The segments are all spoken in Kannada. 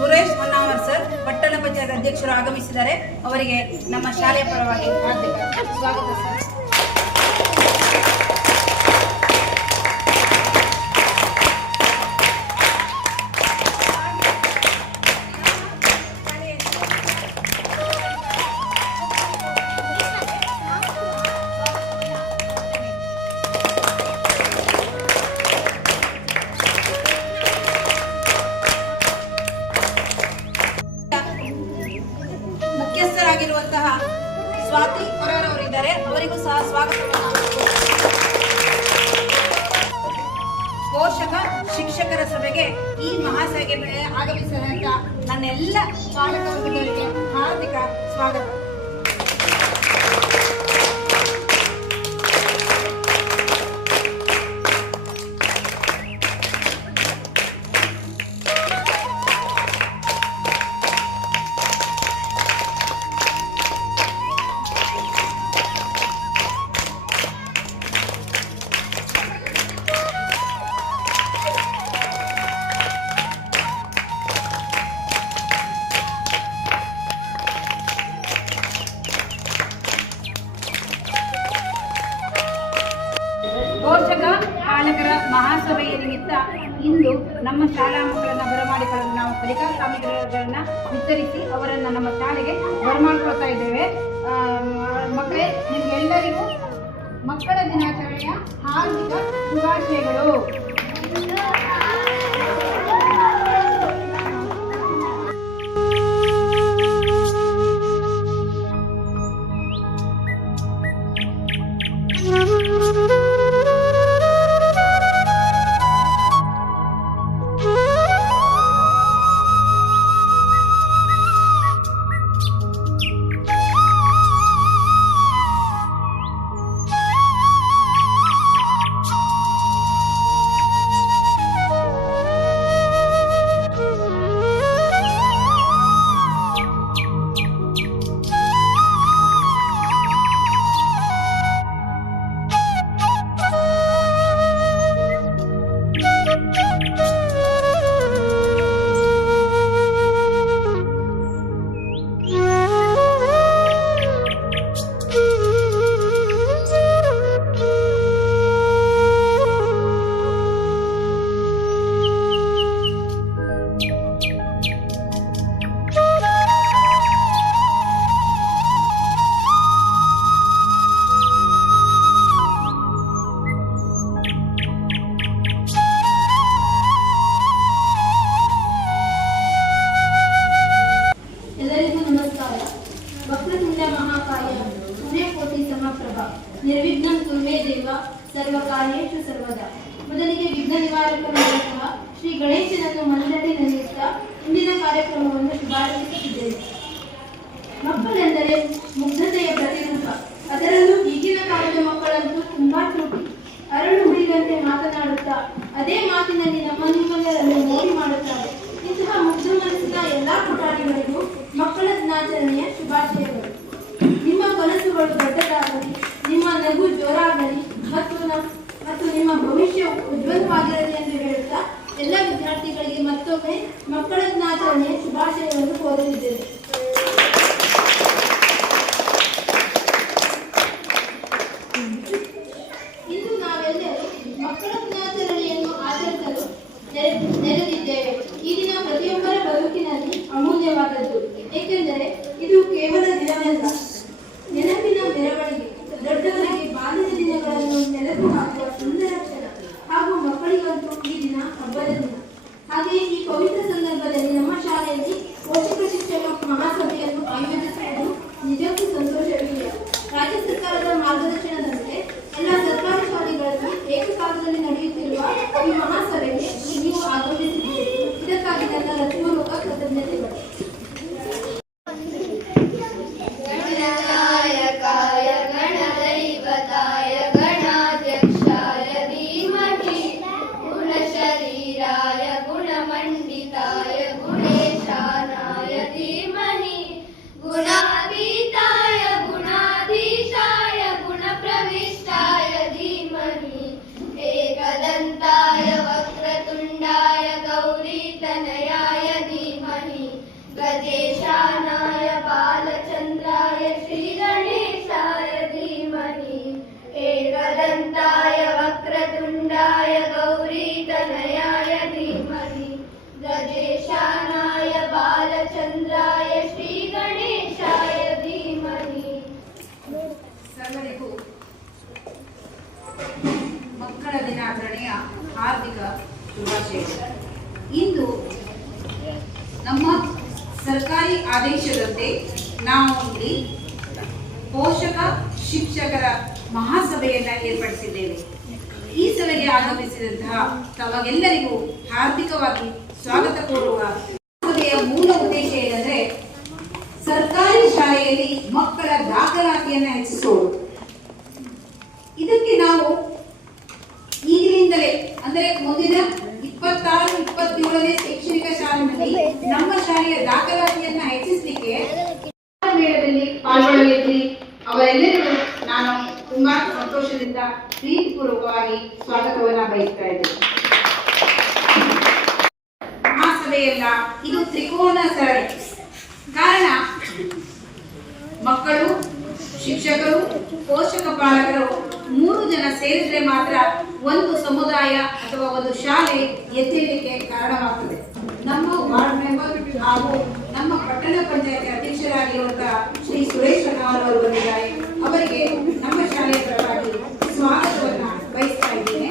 ಸುರೇಶ್ ಹೊನ್ನಾವರ್ ಸರ್ ಪಟ್ಟಣ ಪಂಚಾಯತ್ ಅಧ್ಯಕ್ಷರು ಆಗಮಿಸಿದ್ದಾರೆ. ಅವರಿಗೆ ನಮ್ಮ ಶಾಲೆಯ ಪರವಾಗಿ ಹಾರ್ದಿಕ ಸ್ವಾಗತ ಸರ್. ಮುಖ್ಯಸ್ಥರಾಗಿರುವಂತಹ ಸ್ವಾತಿ ಹೊರವರಿದ್ದಾರೆ, ಅವರಿಗೂ ಸಹ ಸ್ವಾಗತವನ್ನು. ಪೋಷಕ ಶಿಕ್ಷಕರ ಸಭೆಗೆ ಈ ಮಹಾಸಭೆಗೆ ಆಗಮಿಸಿದಂತ ನನ್ನೆಲ್ಲ ಪಾಲಕ ವರ್ಗದವರಿಗೆ ಹಾರ್ದಿಕ ಸ್ವಾಗತ. ಪೋಷಕ ಪಾಲಕರ ಮಹಾಸಭೆಯ ನಿಮಿತ್ತ ಇಂದು ನಮ್ಮ ಶಾಲಾ ಮಕ್ಕಳನ್ನು ಬರಮಾಡಿಕೊಳ್ಳಲು ನಾವು ಕಲಿಕಾ ಸಾಮಗ್ರಿಗಳನ್ನು ವಿತರಿಸಿ ಅವರನ್ನು ನಮ್ಮ ಶಾಲೆಗೆ ಬರಮಾಡಿಕೊಳ್ತಾ ಇದ್ದೇವೆ. ಮಕ್ಕಳೇ, ನಿಮಗೆಲ್ಲರಿಗೂ ಮಕ್ಕಳ ದಿನಾಚರಣೆಯ ಹಾರ್ದಿಕ ಶುಭಾಶಯಗಳು. ನಿರ್ವಿಘ್ನಂ ಕುರ್ಮೇ ದೇವ ಸರ್ವಕಾರ್ಯೇಷು ಸರ್ವದಾ. ಮೊದಲಿಗೆ ವಿಘ್ನ ನಿವಾರಕನಾದಂತಹ ಶ್ರೀ ಗಣೇಶನನ್ನು ಮನದಲ್ಲಿ ನೆನೆಯುತ್ತಾ ಇಂದಿನ ಕಾರ್ಯಕ್ರಮವನ್ನು ಶುಭಾರಂಭಿಸುತ್ತಿದ್ದೇವೆ. ಮಕ್ಕಳೆಂದರೆ ಮುಗ್ಧತೆಯ ಪ್ರತಿರೂಪ. ಅದರಲ್ಲೂ ಈಗಿನ ಕಾಲದ ಮಕ್ಕಳಂತೂ ತುಂಬಾ ಚೂಟಿ, ಅರಳು ಹುಡಿದಂತೆ ಮಾತನಾಡುತ್ತಾ ಅದೇ ಮಾತಿನಲ್ಲಿ ನಿಮ್ಮೆಲ್ಲರನ್ನು ಮೋಡಿ ಮಾಡುತ್ತಾರೆ. ಇಂತಹ ಮುಗ್ಧ ಮನಸ್ಸಿನ ಎಲ್ಲಾ ಪುಟಾಣಿಗಳಿಗೂ ಮಕ್ಕಳ ದಿನಾಚರಣೆಯ ಶುಭಾಶಯಗಳು. ನಿಮ್ಮ ಕನಸುಗಳು ದೊಡ್ಡದಾಗಲಿ, ನಿಮ್ಮ ನಗು ಜೋರಾಗಲಿ ಮತ್ತು ನಿಮ್ಮ ಭವಿಷ್ಯ ಉಜ್ವಲವಾಗಿರಲಿ ಎಂದು ಹೇಳುತ್ತಾ ಎಲ್ಲ ವಿದ್ಯಾರ್ಥಿಗಳಿಗೆ ಮತ್ತೊಮ್ಮೆ ಮಕ್ಕಳ ದಿನಾಚರಣೆಯ ಶುಭಾಶಯಗಳನ್ನು ಕೋರಲಿದ್ದೇನೆ. ಇಂದು ನಾವೆಲ್ಲರೂ ಮಕ್ಕಳ ದಿನಾಚರಣೆಯನ್ನು ಆಚರಿಸಲು ನೆರೆದಿದ್ದೇವೆ. ಈ ದಿನ ಪ್ರತಿಯೊಬ್ಬರ ಬದುಕಿನಲ್ಲಿ ಅಮೂಲ್ಯವಾದದ್ದು, ಏಕೆಂದರೆ ಇದು ಕೇವಲ ದಿನವಲ್ಲ, ನೆನಪಿನ ಮೆರವಣಿಗೆ. ದೊಡ್ಡವರಿಗೆ ಬಾಲ್ಯದ ದಿನಗಳನ್ನು ನೆನಪು ಹಾಕುವ ಸುಂದರ ಕ್ಷಣ, ಹಾಗೂ ಮಕ್ಕಳಿಗಂತೂ ಈ ದಿನ ಹಬ್ಬದ ದಿನ. ಹಾಗೆಯೇ ಈ ಪವಿತ್ರ ಸಂದರ್ಭದಲ್ಲಿ ನಮ್ಮ ಶಾಲೆಯಲ್ಲಿ ಪೋಷಕ ಶಿಕ್ಷಣ ಮಹಾಸಭೆಯನ್ನು ಆಯೋಜಿಸುವುದು ನಿಜಕ್ಕೂ ಸಂತೋಷ ವಿಷಯ. ರಾಜ್ಯ ಸರ್ಕಾರದ ಮಾರ್ಗದರ್ಶನದಂತೆ ಎಲ್ಲ ಸರ್ಕಾರಿ ಶಾಲೆಗಳಲ್ಲಿ ಏಕಕಾಲದಲ್ಲಿ ನಡೆಯುತ್ತಿರುವ ಈ ಮಹಾಸಭೆಗೆ ನೀವು ಆಗಮಿಸಿದ್ದೀರಿ. ಇದಕ್ಕಾಗಿ ನನ್ನ ಹೃತ್ಪೂರ್ವಕ ಕೃತಜ್ಞತೆಗಳು. एकदन्ताय वक्रतुण्डाय गौरीतनयाय धीमहि गजेशानाय बालचन्द्राय श्रीगणेशाय धीमहि एकदन्ताय वक्रतुण्डाय गौरीतनयाय धीमहि गजेशानाय बालचन्द्राय श्रीगणेशाय धीमहि. ಸರ್ವರಿಗೂ ಮಕ್ಕಳ ದಿನಾಚರಣೆಯ ಹಾರ್ದಿಕ ಶುಭಾಶಯಗಳು. ಇಂದು ನಮ್ಮ ಸರ್ಕಾರಿ ಆದೇಶದಂತೆ ನಾವು ಇಲ್ಲಿ ಪೋಷಕ ಶಿಕ್ಷಕರ ಮಹಾಸಭೆಯನ್ನು ಏರ್ಪಡಿಸಿದ್ದೇವೆ. ಈ ಸಭೆಗೆ ಆಗಮಿಸಿದಂತಹ ತಮಗೆಲ್ಲರಿಗೂ ಹಾರ್ದಿಕವಾಗಿ ಸ್ವಾಗತ ಕೋರುವ ಸಭೆಯ ಮೂಲ ಉದ್ದೇಶ ಏನಂದ್ರೆ ಸರ್ಕಾರಿ ಶಾಲೆಯಲ್ಲಿ ಮಕ್ಕಳ ದಾಖಲಾತಿಯನ್ನು ಹೆಚ್ಚಿಸುವುದು. ಇದಕ್ಕೆ ನಾವು ಈಗಿನಿಂದಲೇ ಅಂದರೆ ಮುಂದಿನ 26-27ನೇ ಶೈಕ್ಷಣಿಕ ಸಾಲಿನಲ್ಲಿ ನಮ್ಮ ಶಾಲೆಯ ದಾಖಲಾತಿಯನ್ನ ಹೆಚ್ಚಿಸಲಿಕ್ಕೆ ಮೇಳದಲ್ಲಿ ಪಾಲ್ಗೊಳ್ಳಲಿದ್ದೀರಿ. ಅವರೆಲ್ಲರಿಗೂ ನಾನು ತುಂಬಾ ಸಂತೋಷದಿಂದ ಪ್ರೀತಿಪೂರ್ವಕವಾಗಿ ಸ್ವಾಗತವನ್ನ ಬಯಸ್ತಾ ಇದ್ದೇನೆ. ಮಹಾಸಭೆಯಲ್ಲ, ಇದು ತ್ರಿಕೋನ ಸರಣಿ. ಕಾರಣ ಮಕ್ಕಳು, ಶಿಕ್ಷಕರು, ಪೋಷಕ ಪಾಲಕರು 3 ಜನ ಸೇರಿದ್ರೆ ಮಾತ್ರ ಒಂದು ಸಮುದಾಯ ಅಥವಾ ಒಂದು ಶಾಲೆ ಎತ್ತಲಿಕ್ಕೆ ಕಾರಣವಾಗ್ತದೆ. ನಮ್ಮ ವಾರ್ಡ್ ಮೆಂಬರ್ ಹಾಗೂ ನಮ್ಮ ಪಟ್ಟಣ ಪಂಚಾಯತ್ ಅಧ್ಯಕ್ಷರಾಗಿರುವಂತಹ ಶ್ರೀ ಸುರೇಶ್ ಅವರು ಬಂದಿದ್ದಾರೆ. ಅವರಿಗೆ ನಮ್ಮ ಶಾಲೆಯ ಪರವಾಗಿ ಸ್ವಾಗತವನ್ನ ಬಯಸ್ತಾ ಇದ್ದೇನೆ.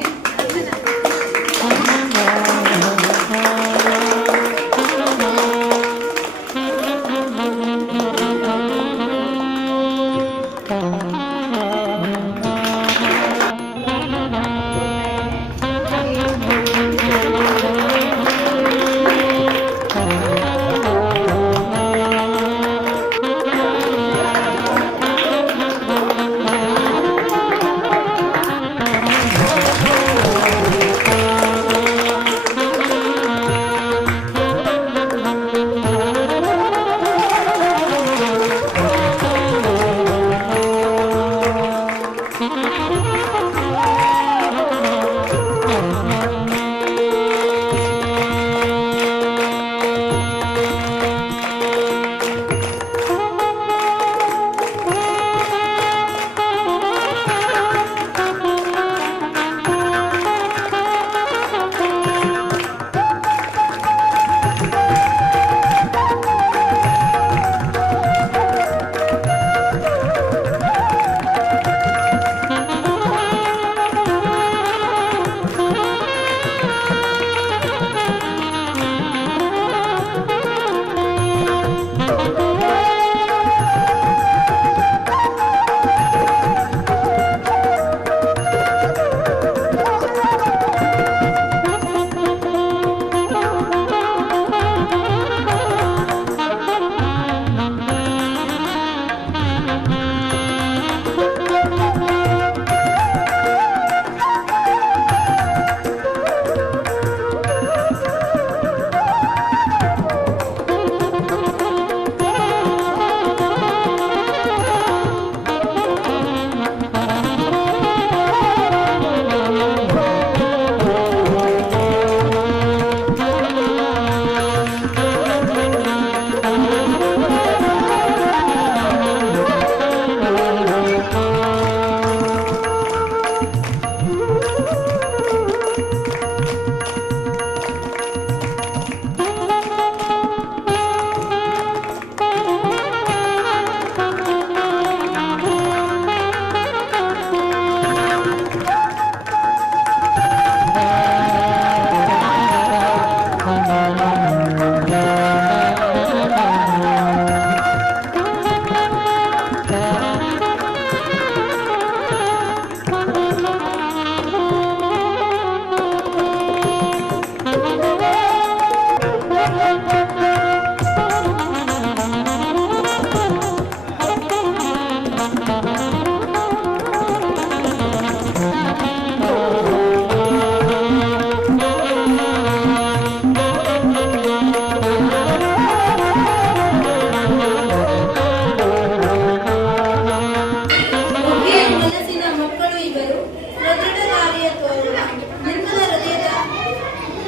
ನಿರ್ಮಲ ಹೃದಯದ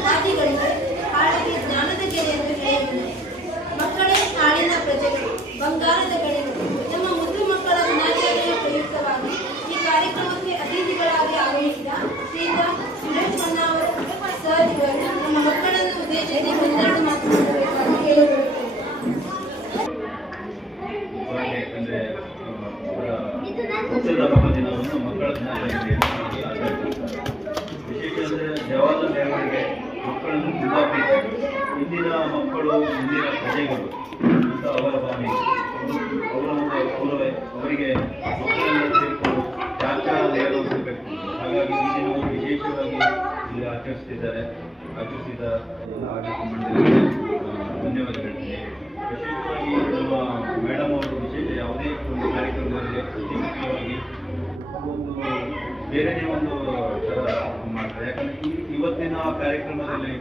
ಹಾದಿಗಳಿಗೆ ಹಾಡಿಗೆ ಜ್ಞಾನದ ಗೆರೆ ಎಂದು ಮಕ್ಕಳು ಮುಂದಿನ ಪ್ರಜೆಗಳು ಅಂತ ಅವರ ಭಾವನೆ. ಅವರಿಗೆ ಮಕ್ಕಳೆಲ್ಲ ಸೇರಿಕೊಂಡು ತ್ಯಾಗ ಬೇಕು. ಹಾಗಾಗಿ ಈ ದಿನವನ್ನು ವಿಶೇಷವಾಗಿ ಇಲ್ಲಿ ಆಚರಿಸಿದ ಎಲ್ಲ ಆಡಳಿತ ಮಂಡಳಿಗೆ ಧನ್ಯವಾದ ಹೇಳ್ತೀನಿ. ವಿಶೇಷವಾಗಿ ನಮ್ಮ ಮೇಡಮ್ ಅವರು ವಿಶೇಷ ಯಾವುದೇ ಒಂದು ಕಾರ್ಯಕ್ರಮದಲ್ಲಿ ಮುಖ್ಯವಾಗಿ ಒಂದು ಬೇರೆಯೇ ಒಂದು ಥರ ಮಾಡ್ತಾರೆ. ಯಾಕಂದರೆ ಇವತ್ತಿನ ಕಾರ್ಯಕ್ರಮದಲ್ಲಿ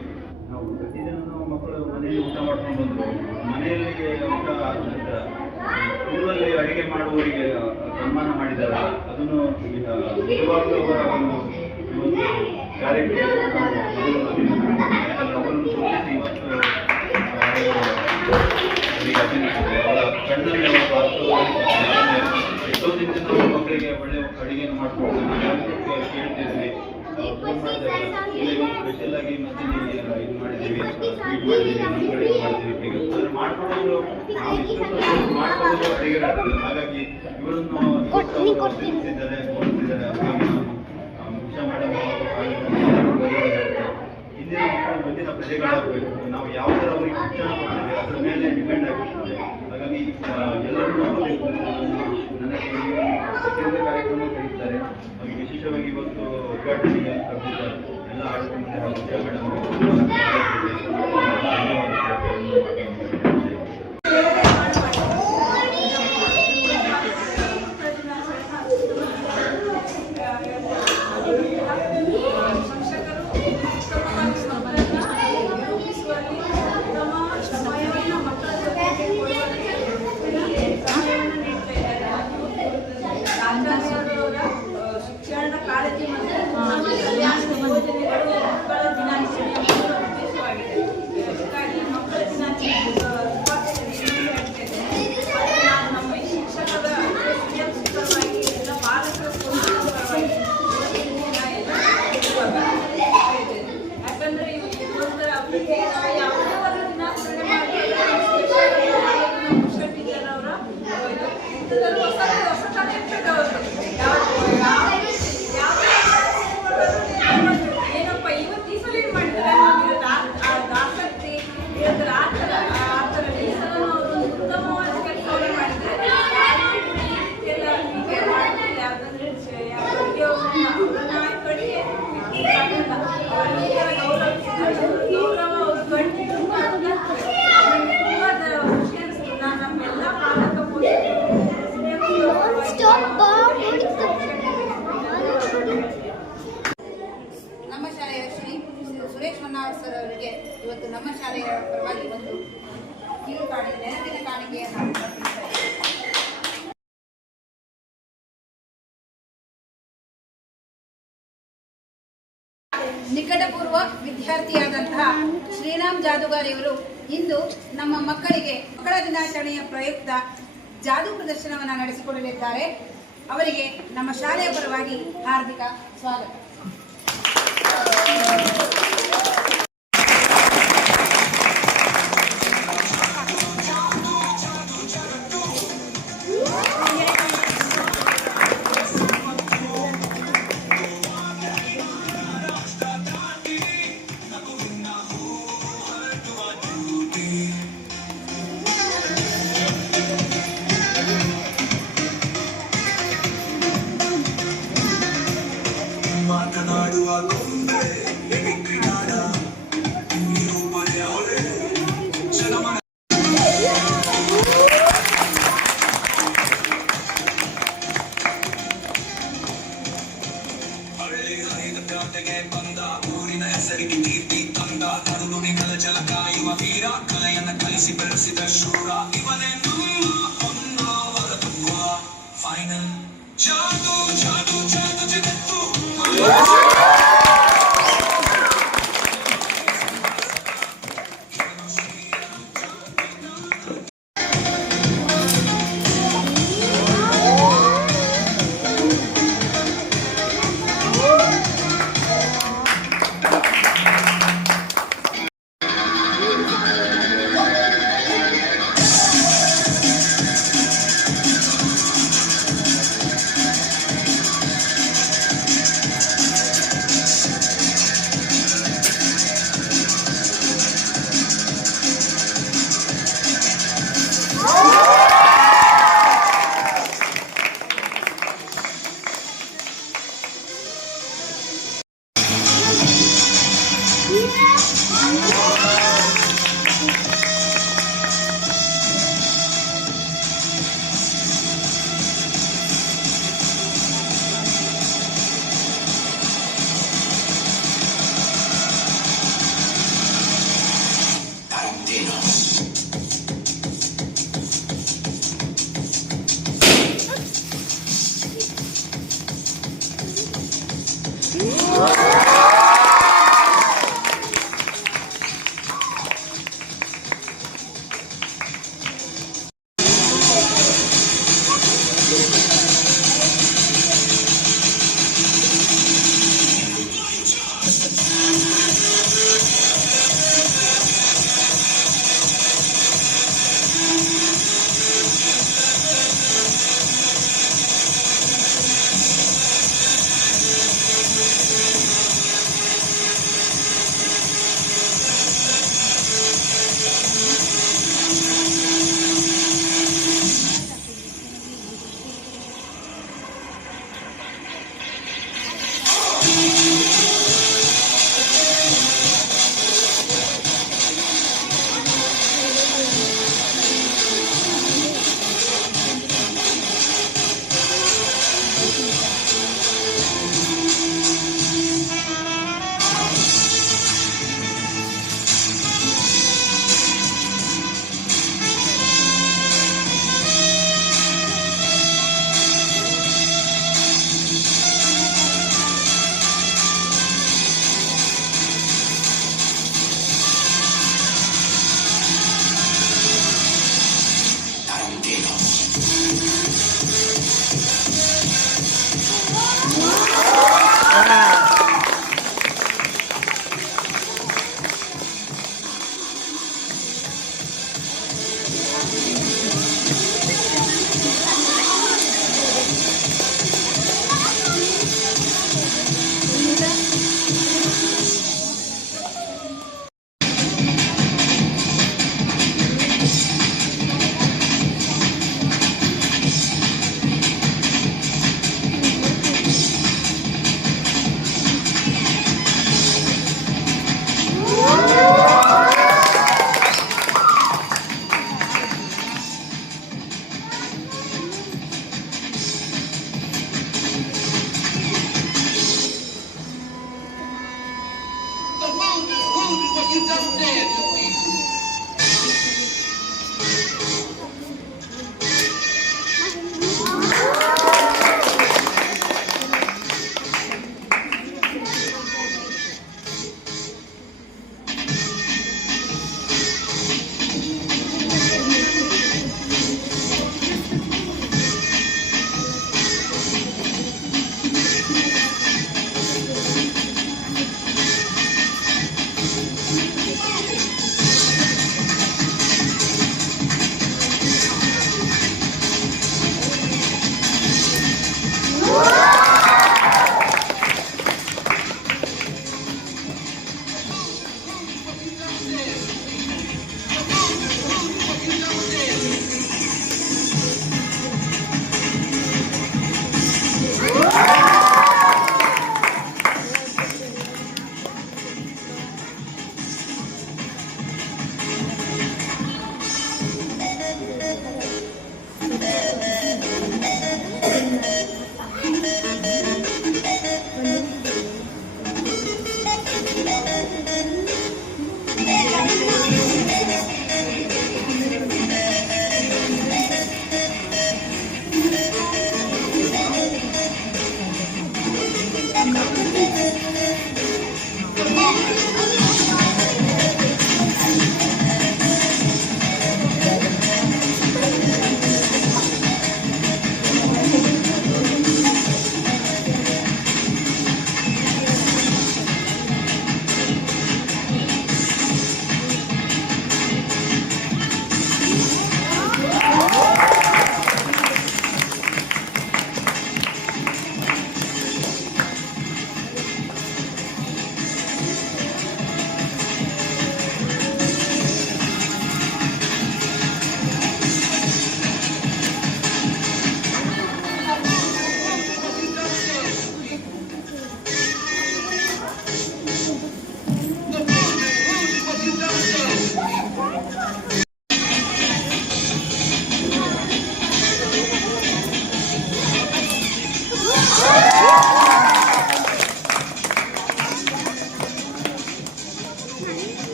ನಾವು ಪ್ರತಿದಿನ ನಾವು ಮಕ್ಕಳು ಮನೆಯಲ್ಲಿ ಊಟ ಮಾಡ್ಕೊಂಡು ಬಂದರು. ಮನೆಯಲ್ಲಿ ಊಟ ಆದ ನಂತರ ಸ್ಕೂಲಲ್ಲಿ ಅಡುಗೆ ಮಾಡುವವರಿಗೆ ಸನ್ಮಾನ ಮಾಡಿದ್ದಾರೆ. ಅದನ್ನು ನಿಜವಾಗ್ಲೂ ಅವರ ಒಂದು ಕಾರ್ಯಕ್ರಮ ಅವರನ್ನು ಸೂಚಿಸಿ ಇವತ್ತು ಅವರಿಗೆ ಅಭಿನಯಿಸಿದೆ. ಅವರ ಕಣ್ಣಲ್ಲಿ ಎಷ್ಟೋ ದಿನ ನಾವು ಮಕ್ಕಳಿಗೆ ಒಳ್ಳೆ ಅಡುಗೆಯನ್ನು ಮಾಡಿಕೊಂಡು ಕೇಳ್ತಿದ್ವಿ. ಸ್ಪೆಷಲ್ ಆಗಿ ಮತ್ತೆ ಇದು ಮಾಡಿದ್ದೀವಿ, ಸ್ವೀಟ್ ಮಾಡಿದ್ದೀವಿ, ನಮ್ಮ ಕಡೆ ಮಾಡ್ತೀವಿ. ಅದನ್ನು ಮಾಡ್ಕೊಳ್ಳೋದು ನಾವು ಇಷ್ಟೊಂದು ಮಾಡ್ಕೊಳ್ಳೋದು ಅಡುಗೆ ಆಗ್ತದೆ. ಹಾಗಾಗಿ ಇವರನ್ನು ತಿಳಿಸಿದ್ದಾರೆ, ಓದಿಸಿದ್ದಾರೆ. ಉಷಾ ಮೇಡಮ್ ಇಂದಿನ ಮಕ್ಕಳು ಮುಂದಿನ ಪ್ರಜೆಗಳಾಗಬೇಕು. ನಾವು ಯಾವ ಥರ ಅವರಿಗೆ ಶಿಕ್ಷಣ ಕೊಡ್ತೇವೆ ಅದರ ಮೇಲೆ ಡಿಪೆಂಡ್ ಆಗಿರ್ತದೆ. ಹಾಗಾಗಿ ಎಲ್ಲರೂ ನನಗೆ ಪ್ರತಿಯೊಂದು ಕಾರ್ಯಕ್ರಮ ಕರೀತಾರೆ. ಹಾಗೆ ವಿಶೇಷವಾಗಿ ಇವತ್ತು ಉದ್ಘಾಟನೆಗೆ ಕರೆದಿದ್ದಾರೆ ಎಲ್ಲ ಆಡಳಿತ ಮಂಡಳಿ ಉಷಾ ಮೇಡಮ್ ಶಿಕ್ಷಣ ಕಾಳಜಿ ಮತ್ತು ಯೋಜನೆಗಳು ಮಕ್ಕಳ ದಿನಾಚರಣೆಯ ಉದ್ದೇಶವಾಗಿದೆ. ಅದಕ್ಕಾಗಿ ಮಕ್ಕಳ ದಿನಾಚರಣೆ ನಾನು ನಮ್ಮ ಶಿಕ್ಷಕರ ಪರವಾಗಿ ಎಲ್ಲ ಬಾಲಕರ ಪರವಾಗಿ ಯಾಕಂದರೆ ಇವತ್ತರ ಅಭಿವೃದ್ಧಿ ಯಾವುದೇ ಒಂದು ದಿನಾಚರಣೆ ಟೀಚರ್ ಅವರ ಹೊಸ ಕಲೆ ಏನಪ್ಪ ಇವತ್ತು ಈ ಸಲ ಏನು ಮಾಡಿದ್ದಾರೆ ಆಸಕ್ತಿ ಇರೋದ್ರ ಆ ಥರ ಈ ಸಲ ಅವರು ಉತ್ತಮವಾದ ಕೆಲಸವನ್ನು ಮಾಡಿದ್ದಾರೆ. ಎಲ್ಲ ಹೀಗೆ ಮಾಡ್ತಿಲ್ಲ ಯಾಕಂದ್ರೆ ಅಡುಗೆ ಅವ್ರನ್ನ ಕಡೆಗೆ ಗೌರವ ಅವರು ಕಂಡು ತುಂಬ ಖುಷಿ ಅನಿಸ್ತು. ನಾನು ನಮ್ಮೆಲ್ಲ ಪಾಲಕ ನಮ್ಮ ಶಾಲೆಯ ಶ್ರೀ ಸುರೇಶ್ ಹೊನ್ನಾವರ್ ಸರ್ ಅವರಿಗೆ ಇವತ್ತು ನಮ್ಮ ಶಾಲೆಯ ಪರವಾಗಿ ಒಂದು ಕಿರು ಕಾಣಿಕೆ ನೆನಪಿನ ಕಾಣಿಕೆಯನ್ನು ಸಮರ್ಪಿಸಿದ್ದಾರೆ. ನಿಕಟಪೂರ್ವ ವಿದ್ಯಾರ್ಥಿಯಾದಂತಹ ಶ್ರೀರಾಮ್ ಜಾದುಗಾರ್ ಇವರು ಇಂದು ನಮ್ಮ ಮಕ್ಕಳಿಗೆ ಮಕ್ಕಳ ದಿನಾಚರಣೆಯ ಪ್ರಯುಕ್ತ ಜಾದೂ ಪ್ರದರ್ಶನವನ್ನು ನಡೆಸಿಕೊಡಲಿದ್ದಾರೆ. ಅವರಿಗೆ ನಮ್ಮ ಶಾಲೆಯ ಪರವಾಗಿ ಹಾರ್ದಿಕ ಸ್ವಾಗತ. ಊರಿನ ಹೆಸರಿಗೆ ಕೀರ್ತಿ ತಂದ ನಡುನುಡಿಗಳ ಜಲ ಕಾಯುವ ವೀರ ಕಲೆಯನ್ನು ಕಲಿಸಿ ಬೆಳೆಸಿದ ಶೂರ ಇವನೇ ಫೈನಲ್ ಜಾದು ಜಾದು ಜಾದು ಜಗತ್ತು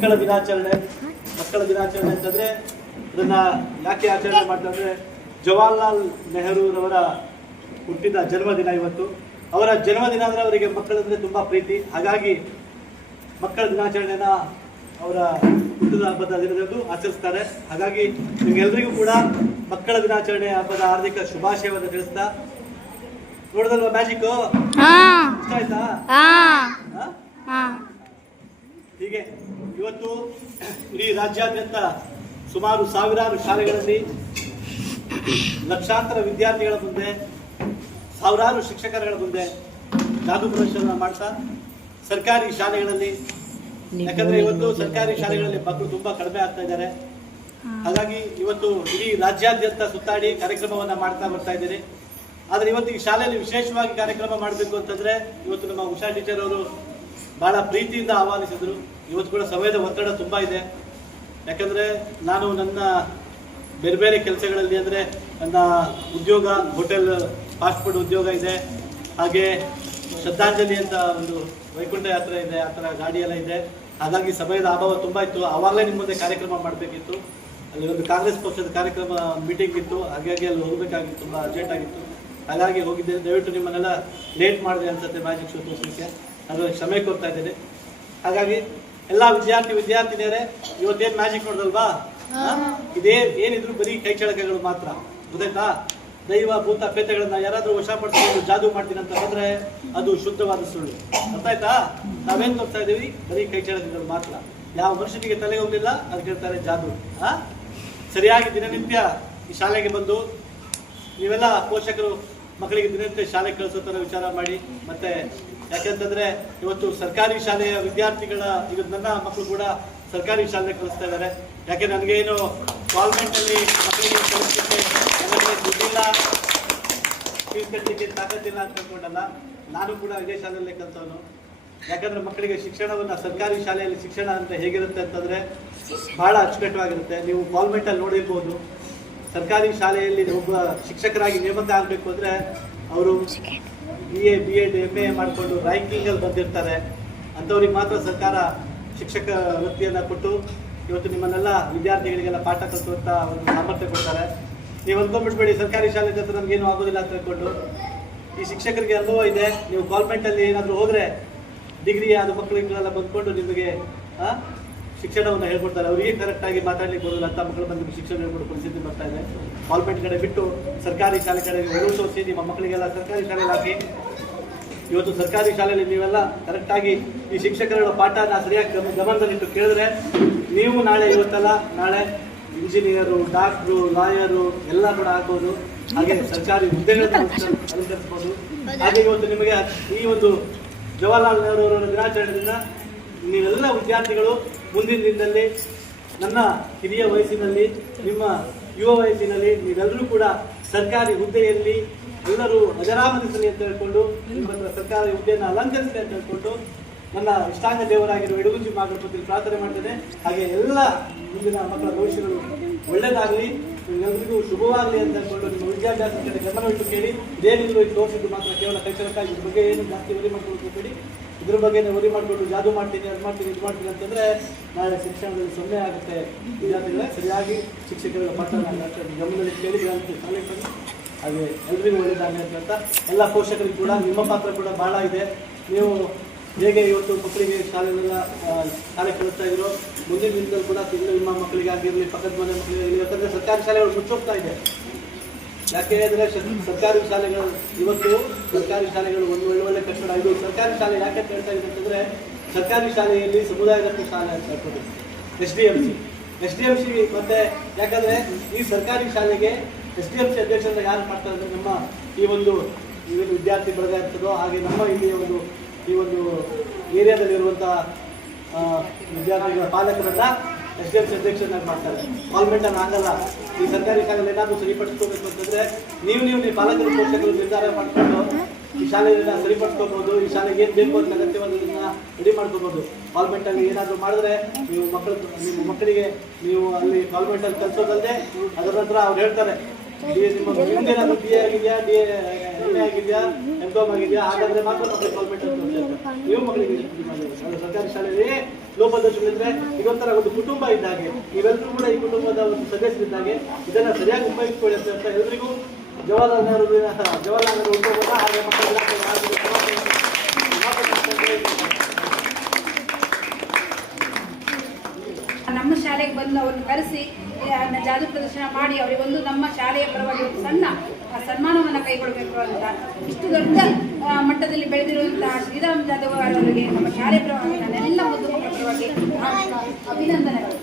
ಮಕ್ಕಳ ದಿನಾಚರಣೆ ಅಂತಂದರೆ ಅದನ್ನು ಯಾಕೆ ಆಚರಣೆ ಮಾಡ್ತಾರೆ? ಜವಾಹರ್ಲಾಲ್ ನೆಹರೂರವರ ಹುಟ್ಟಿದ ಜನ್ಮದಿನ ಇವತ್ತು. ಅವರ ಜನ್ಮದಿನ ಅಂದರೆ ಅವರಿಗೆ ಮಕ್ಕಳಂದರೆ ತುಂಬ ಪ್ರೀತಿ. ಹಾಗಾಗಿ ಮಕ್ಕಳ ದಿನಾಚರಣೆನ ಅವರ ಹುಟ್ಟಿದ ಹಬ್ಬದ ದಿನದಂದು ಆಚರಿಸ್ತಾರೆ. ಹಾಗಾಗಿ ನಿಮ್ಗೆಲ್ರಿಗೂ ಕೂಡ ಮಕ್ಕಳ ದಿನಾಚರಣೆ ಹಬ್ಬದ ಹಾರ್ದಿಕ ಶುಭಾಶಯವನ್ನು ತಿಳಿಸ್ತಾ, ನೋಡಿದಲ್ವಾ ಮ್ಯಾಜಿಕ್ಕು? ಇಷ್ಟ ಆಯ್ತಾ? ಹೀಗೆ ಇವತ್ತು ಇಡೀ ರಾಜ್ಯಾದ್ಯಂತ ಸುಮಾರು ಸಾವಿರಾರು ಶಾಲೆಗಳಲ್ಲಿ ಲಕ್ಷಾಂತರ ವಿದ್ಯಾರ್ಥಿಗಳ ಮುಂದೆ, ಸಾವಿರಾರು ಶಿಕ್ಷಕರುಗಳ ಮುಂದೆ ಜಾದೂ ಪ್ರದರ್ಶನ ಮಾಡ್ತಾ ಸರ್ಕಾರಿ ಶಾಲೆಗಳಲ್ಲಿ, ಯಾಕಂದ್ರೆ ಇವತ್ತು ಸರ್ಕಾರಿ ಶಾಲೆಗಳಲ್ಲಿ ಮಕ್ಕಳು ತುಂಬಾ ಕಡಿಮೆ ಆಗ್ತಾ ಇದ್ದಾರೆ. ಹಾಗಾಗಿ ಇವತ್ತು ಇಡೀ ರಾಜ್ಯಾದ್ಯಂತ ಸುತ್ತಾಡಿ ಕಾರ್ಯಕ್ರಮವನ್ನ ಮಾಡ್ತಾ ಬರ್ತಾ ಇದ್ದೀರಿ. ಆದ್ರೆ ಇವತ್ತು ಈ ಶಾಲೆಯಲ್ಲಿ ವಿಶೇಷವಾಗಿ ಕಾರ್ಯಕ್ರಮ ಮಾಡಬೇಕು ಅಂತಂದ್ರೆ ಇವತ್ತು ನಮ್ಮ ಉಷಾ ಟೀಚರ್ ಅವರು ಬಹಳ ಪ್ರೀತಿಯಿಂದ ಆಹ್ವಾನಿಸಿದ್ರು. ಇವತ್ತು ಕೂಡ ಸಮಯದ ಒತ್ತಡ ತುಂಬಾ ಇದೆ. ಯಾಕಂದ್ರೆ ನಾನು ನನ್ನ ಬೇರೆ ಬೇರೆ ಕೆಲಸಗಳಲ್ಲಿ, ಅಂದರೆ ನನ್ನ ಉದ್ಯೋಗ ಹೋಟೆಲ್ ಫಾಸ್ಟ್ ಫುಡ್ ಉದ್ಯೋಗ ಇದೆ, ಹಾಗೆ ಶ್ರದ್ಧಾಂಜಲಿ ಅಂತ ಒಂದು ವೈಕುಂಠ ಯಾತ್ರೆ ಇದೆ, ಆ ಥರ ಗಾಡಿ ಎಲ್ಲ ಇದೆ. ಹಾಗಾಗಿ ಸಮಯದ ಅಭಾವ ತುಂಬ ಇತ್ತು. ಆವಾಗಲೇ ನಿಮ್ಮ ಮುಂದೆ ಕಾರ್ಯಕ್ರಮ ಮಾಡಬೇಕಿತ್ತು. ಅಲ್ಲಿ ಒಂದು ಕಾಂಗ್ರೆಸ್ ಪಕ್ಷದ ಕಾರ್ಯಕ್ರಮ ಮೀಟಿಂಗ್ ಇತ್ತು, ಹಾಗಾಗಿ ಅಲ್ಲಿ ಹೋಗಬೇಕಾಗಿತ್ತು, ತುಂಬ ಅರ್ಜೆಂಟ್ ಆಗಿತ್ತು. ಹಾಗಾಗಿ ಹೋಗಿದ್ದೆ. ದಯವಿಟ್ಟು ನಿಮ್ಮನ್ನೆಲ್ಲ ಲೇಟ್ ಮಾಡಿದೆ ಅನ್ಸುತ್ತೆ ಮ್ಯಾಜಿಕ್ ಶೋ ತೋರಿಸಲಿಕ್ಕೆ, ಅದರಲ್ಲಿ ಕ್ಷಮೆ ಕೊಡ್ತಾ ಇದ್ದೇನೆ. ಹಾಗಾಗಿ ಎಲ್ಲ ವಿದ್ಯಾರ್ಥಿನಿಯರೇ, ಇವತ್ತೇನು ಮ್ಯಾಜಿಕ್ ನೋಡಿದಲ್ವಾ? ಇದೇ ಏನಿದ್ರು ಬರೀ ಕೈ ಚಳಕಗಳು ಮಾತ್ರ, ಗೊತ್ತಾಯ್ತಾ? ದೈವ ಭೂತ ಪೇತೆಗಳನ್ನ ಯಾರಾದ್ರೂ ವಶಪಡಿಸಿಕೊಂಡು ಜಾದೂ ಮಾಡ್ತೀನಿ ಅಂತ ಬಂದ್ರೆ ಅದು ಶುದ್ಧವಾದ ಸುಳ್ಳು. ಗೊತ್ತಾಯ್ತಾ? ನಾವೇನ್ ತೋರಿಸ್ತಾ ಇದೀವಿ? ಬರೀ ಕೈ ಚಳಕಗಳು ಮಾತ್ರ. ಯಾವ ಮನುಷ್ಯನಿಗೆ ತಲೆ ಹೋಗ್ಲಿಲ್ಲ, ಅದು ಹೇಳ್ತಾರೆ ಜಾದೂ. ಸರಿಯಾಗಿ ದಿನನಿತ್ಯ ಈ ಶಾಲೆಗೆ ಬಂದು ನೀವೆಲ್ಲ ಪೋಷಕರು ಮಕ್ಕಳಿಗೆ ದಿನನಿತ್ಯ ಶಾಲೆಗೆ ಕಳಿಸೋ ಥರ ವಿಚಾರ ಮಾಡಿ. ಮತ್ತೆ ಯಾಕೆಂತಂದ್ರೆ ಇವತ್ತು ಸರ್ಕಾರಿ ಶಾಲೆಯ ವಿದ್ಯಾರ್ಥಿಗಳ, ಈಗ ನನ್ನ ಮಕ್ಕಳು ಕೂಡ ಸರ್ಕಾರಿ ಶಾಲೆಗೆ ಕಳಿಸ್ತಾ ಇದ್ದಾರೆ. ಯಾಕೆ ನನಗೇನು ಕಾನ್ವೆಂಟಲ್ಲಿ ಮಕ್ಕಳಿಗೆ ಕಳಿಸ್ಲಿಕ್ಕೆ ನನಗೆ ದುಡ್ಡಿಲ್ಲ, ಫೀಸ್ ಕಟ್ಟಲಿಕ್ಕೆ ತಾಕತ್ತಿಲ್ಲ ಅಂತ ಅಂದ್ಕೊಂಡಲ್ಲ. ನಾನು ಕೂಡ ಇದೇ ಶಾಲೆಯಲ್ಲೇ ಕಲಿತವನು. ಯಾಕಂದ್ರೆ ಮಕ್ಕಳಿಗೆ ಶಿಕ್ಷಣವನ್ನು, ಸರ್ಕಾರಿ ಶಾಲೆಯಲ್ಲಿ ಶಿಕ್ಷಣ ಅಂತ ಹೇಗಿರುತ್ತೆ ಅಂತಂದರೆ ಭಾಳ ಅಚ್ಚುಕಟ್ಟವಾಗಿರುತ್ತೆ. ನೀವು ಕಾನ್ವೆಂಟಲ್ಲಿ ನೋಡಿರ್ಬೋದು, ಸರ್ಕಾರಿ ಶಾಲೆಯಲ್ಲಿ ಒಬ್ಬ ಶಿಕ್ಷಕರಾಗಿ ನೇಮಕ ಆಗಬೇಕು ಅಂದರೆ ಅವರು BA B.Ed MA ಮಾಡಿಕೊಂಡು ರ್ಯಾಂಕಿಂಗಲ್ಲಿ ಬಂದಿರ್ತಾರೆ. ಅಂಥವ್ರಿಗೆ ಮಾತ್ರ ಸರ್ಕಾರ ಶಿಕ್ಷಕ ವೃತ್ತಿಯನ್ನು ಕೊಟ್ಟು ಇವತ್ತು ನಿಮ್ಮನ್ನೆಲ್ಲ ವಿದ್ಯಾರ್ಥಿಗಳಿಗೆಲ್ಲ ಪಾಠ ಕಲಿಸುವಂಥ ಒಂದು ಸಾಮರ್ಥ್ಯ ಕೊಡ್ತಾರೆ. ನೀವು ಅಂದ್ಕೊಂಡ್ಬಿಟ್ಬೇಡಿ ಸರ್ಕಾರಿ ಶಾಲೆ ಜೊತೆ ನಮಗೇನು ಆಗೋದಿಲ್ಲ ಅಂತ ಹೇಳ್ಕೊಂಡು. ಈ ಶಿಕ್ಷಕರಿಗೆ ಅನುಭವ ಇದೆ. ನೀವು ಕಾನ್ವೆಂಟಲ್ಲಿ ಏನಾದರೂ ಹೋದರೆ ಡಿಗ್ರಿ ಅದು ಮಕ್ಕಳಿಗೆಲ್ಲ ಬಂದ್ಕೊಂಡು ನಿಮಗೆ ಶಿಕ್ಷಣವನ್ನು ಹೇಳ್ಕೊಡ್ತಾರೆ. ಅವರಿಗೆ ಕರೆಕ್ಟಾಗಿ ಮಾತಾಡ್ಲಿಕ್ಕೆ ಬರೋದಿಲ್ಲ ಅಂತ ಮಕ್ಕಳು ಬಂದು ಶಿಕ್ಷಣ ಹೇಳ್ಕೊಡೋ ಪರಿಸ್ಥಿತಿ ಬರ್ತಾ ಇದೆ. ಕಾನ್ವೆಂಟ್ ಕಡೆ ಬಿಟ್ಟು ಸರ್ಕಾರಿ ಶಾಲೆ ಕಡೆ ಒಲವು ತೋರಿಸಿ ನಿಮ್ಮ ಮಕ್ಕಳಿಗೆಲ್ಲ ಸರ್ಕಾರಿ ಶಾಲೆಯಲ್ಲಿ ಹಾಕಿ. ಇವತ್ತು ಸರ್ಕಾರಿ ಶಾಲೆಯಲ್ಲಿ ನೀವೆಲ್ಲ ಕರೆಕ್ಟಾಗಿ ಈ ಶಿಕ್ಷಕರ ಪಾಠನ ಸರಿಯಾಗಿ ಗಮನದಲ್ಲಿಟ್ಟು ಕೇಳಿದ್ರೆ ನೀವು ನಾಳೆ, ಇವತ್ತಲ್ಲ ನಾಳೆ ಇಂಜಿನಿಯರು, ಡಾಕ್ಟ್ರು, ಲಾಯರು ಎಲ್ಲ ಕೂಡ ಆಗ್ಬೋದು. ಹಾಗೆ ಸರ್ಕಾರಿ ಹುದ್ದೆಗಳನ್ನು ಅಲಂಕರಿಸ್ಬೋದು. ಹಾಗೆ ಇವತ್ತು ನಿಮಗೆ ಈ ಒಂದು ಜವಾಹರ್ಲಾಲ್ ನೆಹರು ಅವರ ದಿನಾಚರಣೆಯಿಂದ ನೀವೆಲ್ಲ ವಿದ್ಯಾರ್ಥಿಗಳು ಮುಂದಿನ ದಿನದಲ್ಲಿ ನನ್ನ ಹಿರಿಯ ವಯಸ್ಸಿನಲ್ಲಿ, ನಿಮ್ಮ ಯುವ ವಯಸ್ಸಿನಲ್ಲಿ ನೀವೆಲ್ಲರೂ ಕೂಡ ಸರ್ಕಾರಿ ಹುದ್ದೆಯಲ್ಲಿ ಎಲ್ಲರೂ ಅಜರಾಮರಿಸಲಿ ಅಂತ ಹೇಳ್ಕೊಂಡು, ನಿಮ್ಮ ಹತ್ರ ಸರ್ಕಾರಿ ಹುದ್ದೆಯನ್ನು ಅಲಂಕರಿಸಲಿ ಅಂತ ಹೇಳ್ಕೊಂಡು ನನ್ನ ಇಷ್ಟಾಂಗ ದೇವರಾಗಿರುವ ಇಡಗುಂಜಿ ಮಾಗಣಪತಿ ಪ್ರಾರ್ಥನೆ ಮಾಡ್ತೇನೆ. ಹಾಗೆ ಎಲ್ಲ ಮುಂದಿನ ಮಕ್ಕಳ ಭವಿಷ್ಯಗಳು ಒಳ್ಳೆಯದಾಗಲಿ, ಎಲ್ಲರಿಗೂ ಶುಭವಾಗಲಿ ಅಂತ ಹೇಳ್ಕೊಂಡು ನಿಮ್ಮ ವಿದ್ಯಾಭ್ಯಾಸ ಕಡೆ ಗಮನವಿಟ್ಟು ಕೇಳಿ. ಇದೇನಿದ್ರು ಇದು ತೋರಿಸಿದ್ದು ಮಾತ್ರ ಕೇವಲ ಕೈಚಳಕಾಗಿ, ಇದ್ರ ಬಗ್ಗೆ ಏನು ಜಾಸ್ತಿ ವರಿ ಮಾಡ್ಕೊಳ್ಬೇಡಿ. ಇದ್ರ ಬಗ್ಗೆ ವರಿ ಮಾಡಿಕೊಂಡು ಜಾದೂ ಮಾಡ್ತೀನಿ, ಅದು ಮಾಡ್ತೀನಿ, ಇದು ಮಾಡ್ತೀನಿ ಅಂತಂದರೆ ನಾಳೆ ಶಿಕ್ಷಣದಲ್ಲಿ 0 ಆಗುತ್ತೆ. ವಿದ್ಯಾರ್ಥಿಗಳೇ ಸರಿಯಾಗಿ ಶಿಕ್ಷಕರ ಪಾಠನ ಗಮನದಲ್ಲಿ ಕೇಳಿ ಶಾಲೆಗೆ ಬಂದು ಹಾಗೆ ಎಲ್ರಿಗೂ ಒಳ್ಳೆಯದಾಗಲಿ ಅಂತ ಎಲ್ಲ ಪೋಷಕರಿಗೂ ಕೂಡ ನಿಮ್ಮ ಪಾತ್ರ ಕೂಡ ಭಾಳ ಇದೆ. ನೀವು ಹೇಗೆ ಇವತ್ತು ಮಕ್ಕಳಿಗೆ ಶಾಲೆಗಳೆಲ್ಲ ಶಾಲೆ ಕಲಿಸ್ತಾ ಇದ್ರು, ಮುಂದಿನ ದಿನದಲ್ಲಿ ಕೂಡ ನಿಮ್ಮ ಮಕ್ಕಳಿಗೆ ಆಗಿರಲಿ, ಪಕ್ಕದ ಮನೆ ಮಕ್ಕಳಿಗೆ ಆಗಲಿ. ಯಾಕಂದರೆ ಸರ್ಕಾರಿ ಶಾಲೆಗಳು ಮುಚ್ಚೋಗ್ತಾ ಇದೆ. ಯಾಕೆ ಅಂದರೆ ಸರ್ಕಾರಿ ಶಾಲೆಗಳು ಇವತ್ತು ಸರ್ಕಾರಿ ಶಾಲೆಗಳು ಒಂದು ಒಳ್ಳೆ ಕಟ್ಟಡ. ಇದು ಸರ್ಕಾರಿ ಶಾಲೆ ಯಾಕೆ ಅಂತ ಹೇಳ್ತಾ ಇದೆ ಅಂತಂದರೆ, ಸರ್ಕಾರಿ ಶಾಲೆಯಲ್ಲಿ ಸಮುದಾಯದತ್ತ ಶಾಲೆ ಅಂತ ಹೇಳ್ಬೋದು, SDMC. ಮತ್ತೆ ಯಾಕಂದರೆ ಈ ಸರ್ಕಾರಿ ಶಾಲೆಗೆ SDMC ಅಧ್ಯಕ್ಷರನ್ನ ಯಾರು ಮಾಡ್ತಾರೆ ಅಂದರೆ ನಮ್ಮ ಈ ಒಂದು ವಿದ್ಯಾರ್ಥಿ ಬಳಗ ಇರ್ತದೋ, ಹಾಗೆ ನಮ್ಮ ಇಲ್ಲಿ ಈ ಒಂದು ಏರಿಯಾದಲ್ಲಿರುವಂಥ ವಿದ್ಯಾರ್ಥಿಗಳ ಪಾಲಕರನ್ನ SDMC ಅಧ್ಯಕ್ಷರನ್ನಾಗಿ ಮಾಡ್ತಾರೆ. ಕಾನ್ವೆಂಟನ್ನು ಆಗಲ್ಲ. ಈ ಸರ್ಕಾರಿ ಶಾಲೆಯಲ್ಲಿ ಏನಾದರೂ ಸರಿಪಡಿಸ್ಕೋಬೇಕು ಅಂತಂದರೆ ನೀವು ಪಾಲಕರು, ಪೋಷಕರು ನಿರ್ಧಾರ ಮಾಡಿಕೊಂಡು ಈ ಶಾಲೆಯನ್ನ ಸರಿಪಡಿಸ್ಕೋಬಹುದು. ಈ ಶಾಲೆಗೆ ಏನು ಬೇಕು ಅಂತ ಅಗತ್ಯವಾದದನ್ನ ರೆಡಿ ಮಾಡ್ಕೋಬಹುದು. ಕಾನ್ವೆಂಟಲ್ಲಿ ಏನಾದರೂ ಮಾಡಿದ್ರೆ ನಿಮ್ಮ ಮಕ್ಕಳಿಗೆ ನೀವು ಅಲ್ಲಿ ಕಾನ್ವೆಂಟಲ್ಲಿ ಕಲಿಸೋದಲ್ಲದೆ ಅದರ ನಂತರ ಅವ್ರು ಹೇಳ್ತಾರೆ ನಿಮ್ದೇನಾದ್ರು BA ಆಗಿದೆಯಾ, MA ಆಗಿದೆಯಾ, M.Com ಆಗಿದೆಯಾ, ಹಾಗಾದ್ರೆ ಮಾತ್ರ ಪಬ್ಲಿಕ್ ಗೌರ್ಮೆಂಟ್ ಅಂತ ನೀವು ಮಕ್ಕಳಿಗೆ ಸರ್ಕಾರಿ ಶಾಲೆಯಲ್ಲಿ ಲೋಪದೋಷಗಳಿದ್ರೆ ಇದೊಂಥರ ಒಂದು ಕುಟುಂಬ ಇದ್ದಾಗೆ, ನೀವೆಲ್ಲರೂ ಕೂಡ ಈ ಕುಟುಂಬದ ಒಂದು ಸದಸ್ಯರಿದ್ದಾಗೆ ಇದನ್ನ ಸರಿಯಾಗಿ ಉಪಯೋಗಿಸ್ಕೊಳ್ಳಿ ಅಂತ ಎಲ್ರಿಗೂ ಜವಾಹರ್ಲಾಲ್ ನೆಹರು ಹುಟ್ಟುಹಬ್ಬದ ಹಾಗೆ ಮಕ್ಕಳ ನಮ್ಮ ಶಾಲೆಗೆ ಬಂದು ಅವ್ರನ್ನ ಕರೆಸಿ ಜಾದು ಪ್ರದರ್ಶನ ಮಾಡಿ ಅವರಿಗೊಂದು ನಮ್ಮ ಶಾಲೆಯ ಪರವಾಗಿ ಒಂದು ಸಣ್ಣ ಸನ್ಮಾನವನ್ನು ಕೈಗೊಳ್ಳಬೇಕು ಅಂತ ಇಷ್ಟು ದೊಡ್ಡ ಮಟ್ಟದಲ್ಲಿ ಬೆಳೆದಿರುವಂತಹ ಶ್ರೀರಾಮ್ ಜಾಧವ್ ಅವರಿಗೆ ನಮ್ಮ ಶಾಲೆ ಪರವಾಗಿ ನಾನೆಲ್ಲ ಒಂದು ಪರವಾಗಿ ಅಭಿನಂದನೆಗಳು.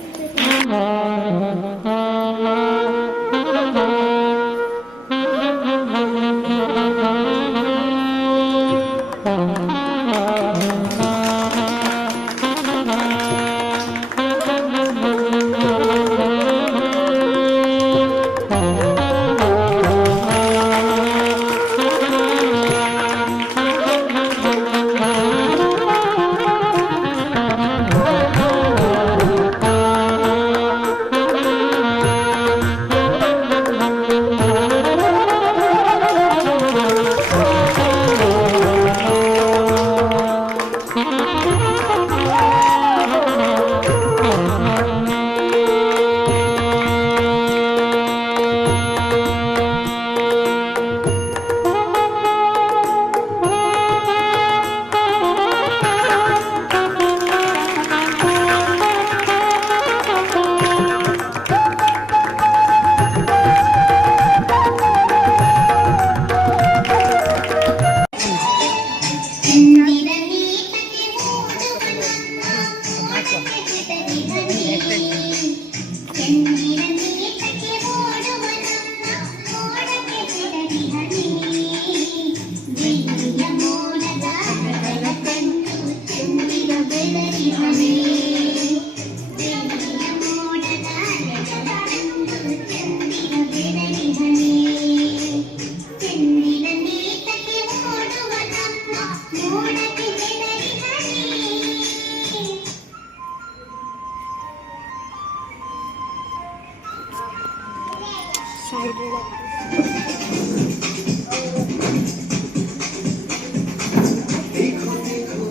देखो देखो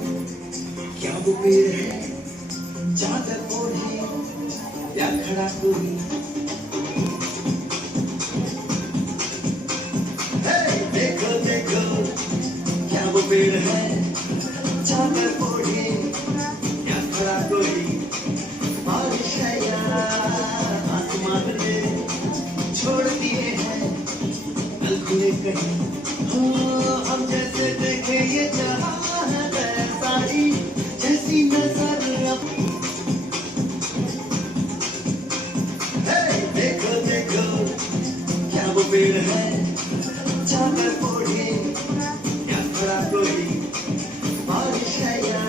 क्या वो पेड़ है, चादर ओढ़े या खड़ा कोई। देखो देखो क्या वो पेड़ है, चादर ओढ़े या खड़ा कोई। बारिश है या आसमान ने छोड़ दिए हैं कल खुले कहीं। हम जैसे देखे ये जहां है सारी जैसी नजर अब। देखो देखो क्या वो पेड़ है, चादर ओढ़े या खड़ा कोई। बारिश है या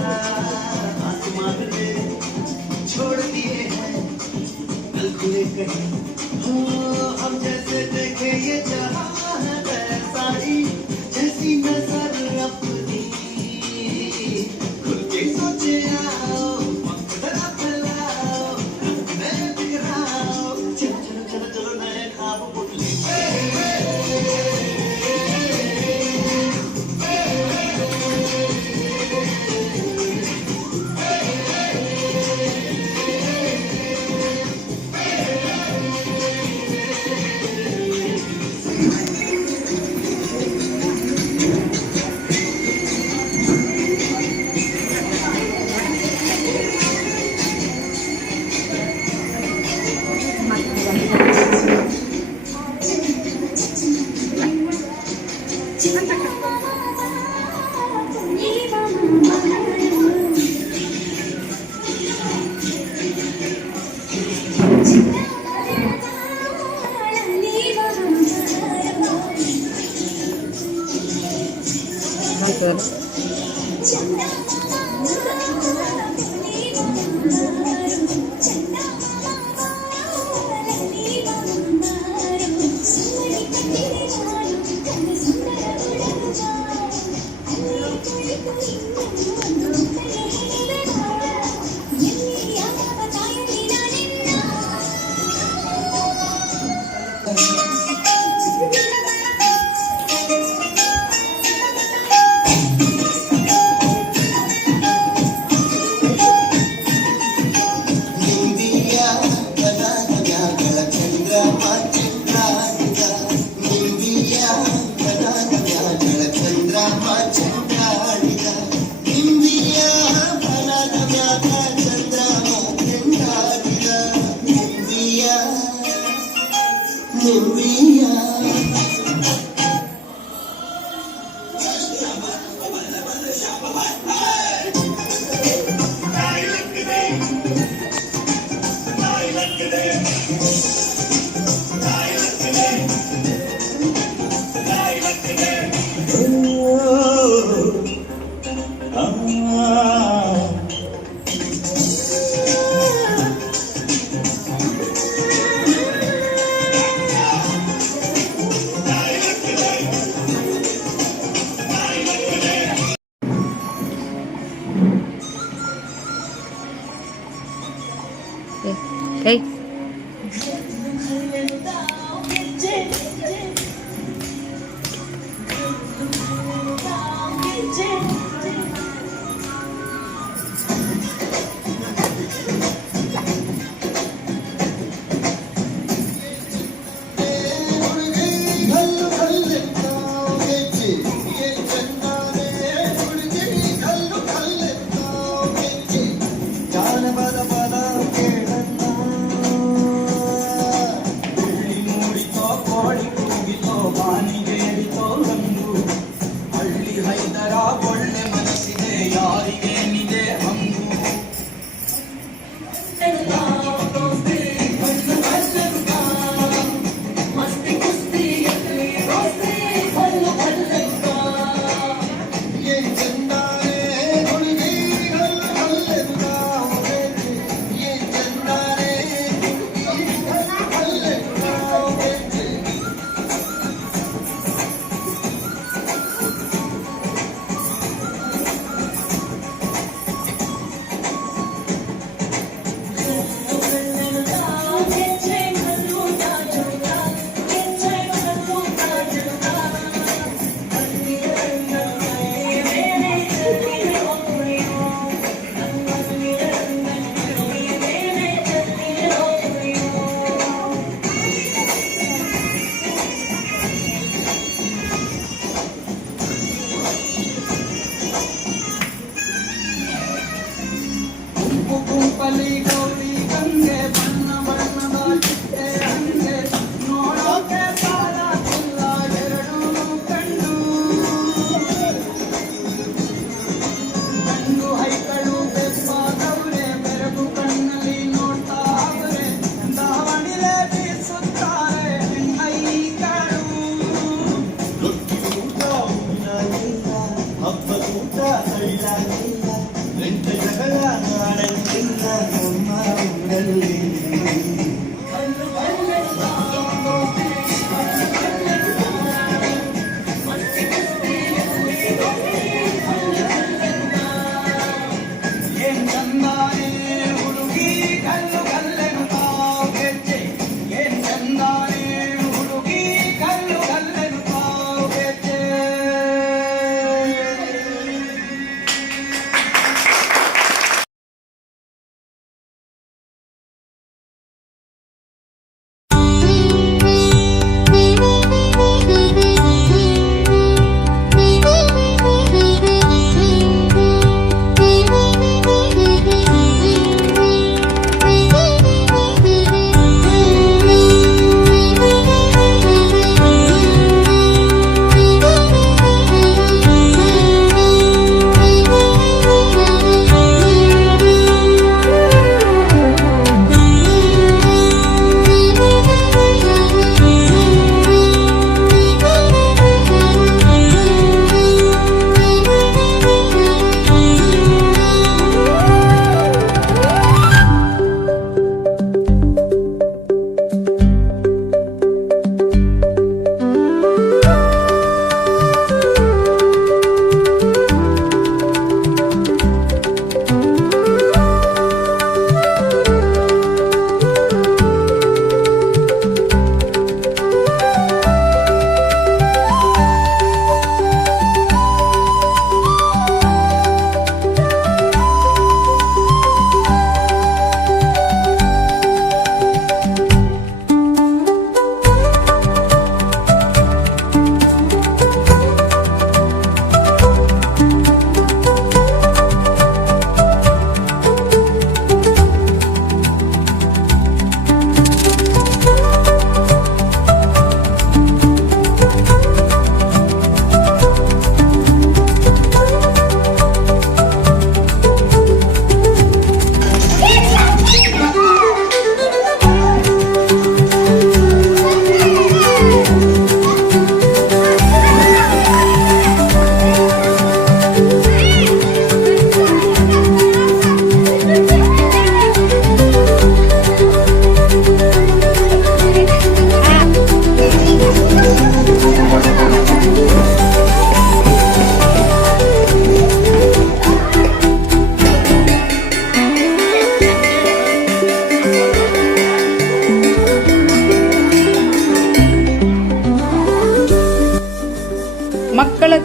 आसमान ने छोड़ दिए हैं कल खुले कहीं। हम जैसे देखे ये जहां है सारी जैसी नजर अपनी। खुल के सोचे आओ, वक्त जरा फैलाओ, नए बिखराओ। चलो चलो चलो चलो नए ख्वाब बुन ले।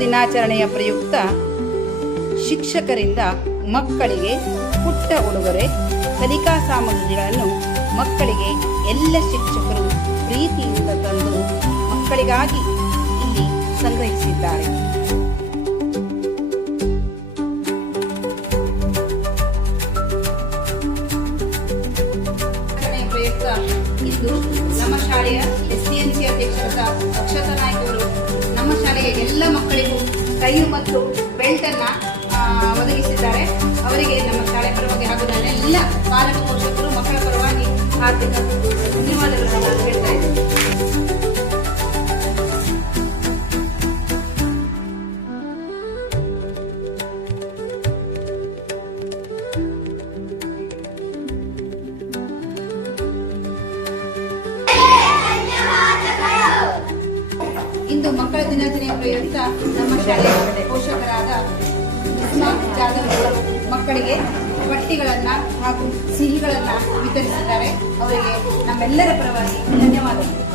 ದಿನಾಚರಣೆಯ ಪ್ರಯುಕ್ತ ಶಿಕ್ಷಕರಿಂದ ಮಕ್ಕಳಿಗೆ ಪುಟ್ಟ ಉಡುಗೊರೆ, ಕಲಿಕಾ ಸಾಮಗ್ರಿಗಳನ್ನು ಮಕ್ಕಳಿಗೆ ಎಲ್ಲ ಶಿಕ್ಷಕರು ಪ್ರೀತಿಯಿಂದ ತಂದು ಮಕ್ಕಳಿಗಾಗಿ ಇಲ್ಲಿ ಸಂಗ್ರಹಿಸಿದ್ದಾರೆ. ಪ್ರಯುಕ್ತ ಇಂದು ನಮ್ಮ ಶಾಲೆಯ SDNC ಅಧ್ಯಕ್ಷರಾದ ಅಕ್ಷತಾ ನಾಯ್ಕ ಅವರು ನಮ್ಮ ಶಾಲೆಯ ಎಲ್ಲ ಮಕ್ಕಳಿಗೂ ಕೈ ಮತ್ತು ಬೆಲ್ಟ್ ಅನ್ನ ಒದಗಿಸಿದ್ದಾರೆ. ಅವರಿಗೆ ನಮ್ಮ ಶಾಲೆ ಪರವಾಗಿ ಹಾಗೂ ನನ್ನೆಲ್ಲ ಪಾಲಕ ಪೋಷಕರು ಮಕ್ಕಳ ಪರವಾಗಿ ಹಾರ್ದಿಕ ಧನ್ಯವಾದಗಳನ್ನು ನಾನು ಹೇಳ್ತಾ ಇದ್ದೇನೆ. ಇಂದು ಮಕ್ಕಳ ದಿನಾಚರಣೆಯ ಪ್ರಯುಕ್ತ ನಮ್ಮ ಶಾಲೆಯ ಪೋಷಕರಾದ ಜಾಧವ್ ಅವರು ಮಕ್ಕಳಿಗೆ ಬಟ್ಟೆಗಳನ್ನ ಹಾಗೂ ಸಿಹಿಗಳನ್ನ ವಿತರಿಸಿದ್ದಾರೆ. ಅವರಿಗೆ ನಮ್ಮೆಲ್ಲರ ಪರವಾಗಿ ಧನ್ಯವಾದಗಳು.